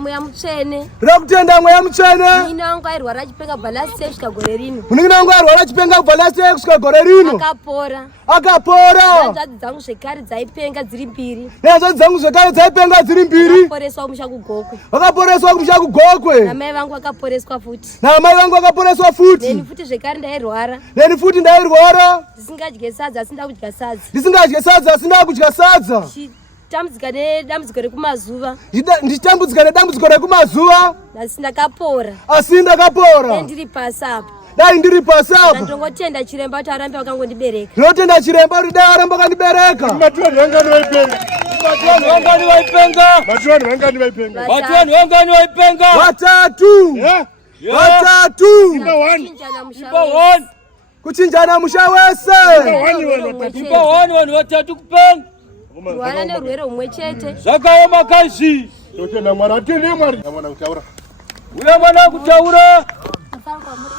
Mweya mutsvene. Ndinoda kutenda mweya mutsvene. Munini wangu airwara chipenga kubva last year kusvika gore rino. Munini wangu airwara chipenga kubva last year kusvika gore rino. Akapora. Akapora. Dzangu zvekare dzaipenga dziri mbiri. Nezvo dzangu zvekare dzaipenga dziri mbiri. Vakaporeswa kumusha kuGokwe. Vakaporeswa kumusha kuGokwe. Namai vangu vakaporeswa futi. Namai vangu vakaporeswa futi. Neni futi zvekare ndairwara. Neni futi ndairwara. Ndisingadye sadza asi ndakudya sadza. Ndisingadye sadza asi ndakudya sadza. Tambudzika nedambudziko rekumazuva. Ndichitambudzika nedambudziko rekumazuva. Asi ndakapora. Asi ndakapora. Dai ndiri pasi apa. Dai ndiri pasi apa. Ndongotenda chiremba kuti arambe akangondibereka. Ndinotenda chiremba kuti dai arambe akandibereka. Matuani wangani waipenga. Matuani wangani waipenga. Matuani wangani waipenga. Matuani wangani waipenga. Watatu. Watatu. Number 1. Kuchinjana musha wese. Number 1 wanhu watatu kupenga. Wana nerwere rumwe chete. Zvakaoma kaizvi. Ndotenda Mwari atende Mwari. Mwana kutaura. Uya mwana kutaura.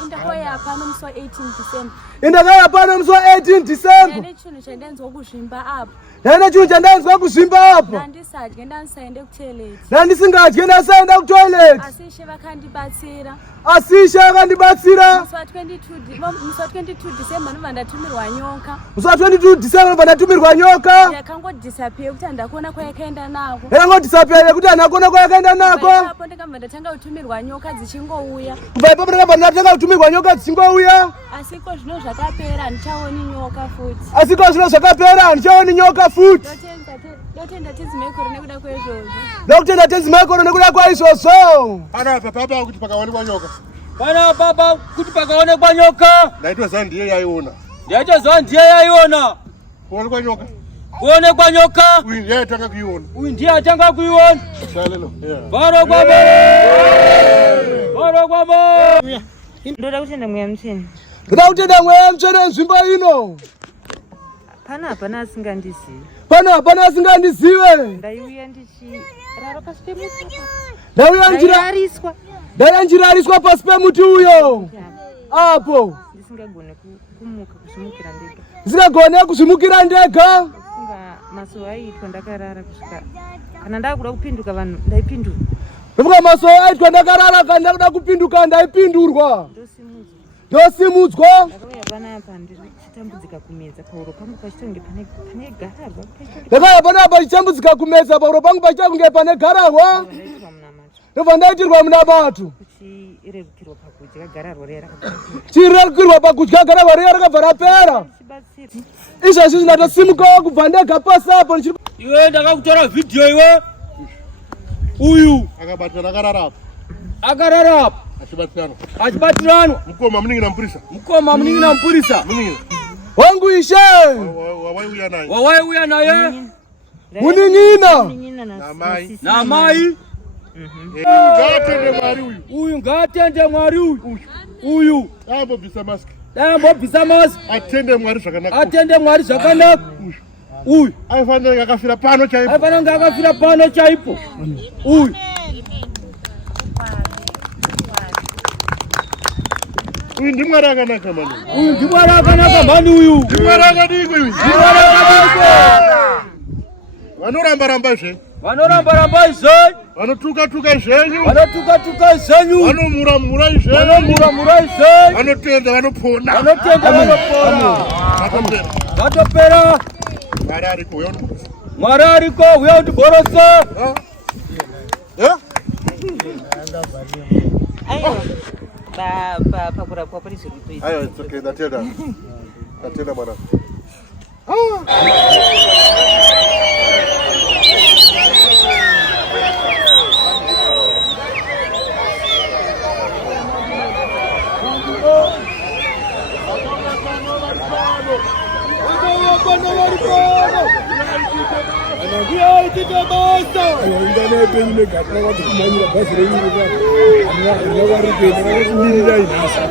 Ndakauya pano musi wa18 December. Ndakauya pano musi wa18 December. Ndine chinhu chandenzwa kuzvimba apa. Ndine chinhu chandenzwa kuzvimba apa. Nandisadye ndasaende kutoilet. Nandisingadye ndasaende kutoilet. Asi Ishe vakandibatsira. Asi Ishe vakandibatsira. Musi wa22 December ndobva ndatumirwa nyoka. Musi wa22 December ndobva ndatumirwa nyoka. Yakangodisappear kuti handakuona kwayakaenda nako. Yakangodisappear kuti handakuona kwayakaenda nako. Ipapo ndakabva ndatanga kutumirwa nyoka dzichingouya. Kubva ipapo ndakabva ndatanga kutumirwa nyoka dzichingouya. Asi ko zvino zvakapera handichaoni nyoka futi. Asi ko zvino zvakapera handichaoni nyoka futi. Ndotenda tedzimekoro nekuda kwaizvozvo. Ndotenda tedzimekoro nekuda kwaizvozvo. Panapa papa kuti pakaonekwa nyoka. Panapa kuti pakaonekwa nyoka. Ndaitoziva ndiye yaiona. Ndaitoziva ndiye yaiona. Kuonekwa nyoka. Kuonekwa nyoka. Uyu ndiye atanga kuiona. Uyu ndiye atanga kuiona. Shalelo. Baro kwabo. Baro kwabo. Ndoda kutenda mweya mutsvene. Ndoda kutenda mweya mutsvene nzvimbo ino. Pana hapana asingandizivi. Pana hapana asingandizive. Ndaiuya ndichirara pasi pemuti. Ndaiya njirariswa pasi pemuti uyo. Apo. Ndisingagone kumuka kuzvimukira ndega. Ndisingagone kuzvimukira ndega. Funga mazuva aitwa ndakarara kusvika. Kana ndakuda kupinduka vanhu ndaipindurwa. Funga mazuva aitwa ndakarara kana ndakuda kupinduka ndaipindurwa. Ndosimudzwa. Ndakauya panapa ndiri kuchitambudzika kumedza pauro pangu pachitonge pane gararwa. Ndakauya panapa chitambudzika kumedza pauro pangu pachitonge pane gararwa. Ndobva ndaitirwa munamato. Chirerukirwa pakudya gararwa riya rakapera. Chirerukirwa pakudya gararwa riya rakabva rapera. Izvozvi ndinotosimukawo kubva ndega pasi apo. Iwe ndakakutora vhidhiyo iwe. Uyu akabatana akarara apa. Akarara apa. Achibatirano. Mukoma muningina mupurisa. Mukoma muningina mupurisa. Muningina. Wangu Ishe. Wawaiuya naye. Wawaiuya naye. Muningina. Na mai. Ngatende Mwari uyu. Uyu ngatende Mwari uyu. Uyu. Ambobvisa mask. Ambobvisa mask. Atende Mwari zvakanaka. Atende Mwari zvakanaka. Uyu. Aifanira akafira pano chaipo. Aifanira akafira pano chaipo. Uyu. Uyu ndimwari akanaka mani. Uyu ndimwari akanaka mani uyu. Ndimwari akadiko uyu. Ndimwari akadiko. Vanoramba zvenyu. Vanoramba zvenyu. Vanotuka zvenyu. Vanotuka zvenyu. Vanomura zvenyu. Vanomura zvenyu. Vanotenda vanopona. Vanotenda vanopona. Vatopera. Mwari ariko uya undiborotsa. Mwari ariko uya undiborotsa. Aiwa. Pakurapwa pari zviri kutoita. Aiwa, it's okay, ndatenda. Ndatenda mwana. Internet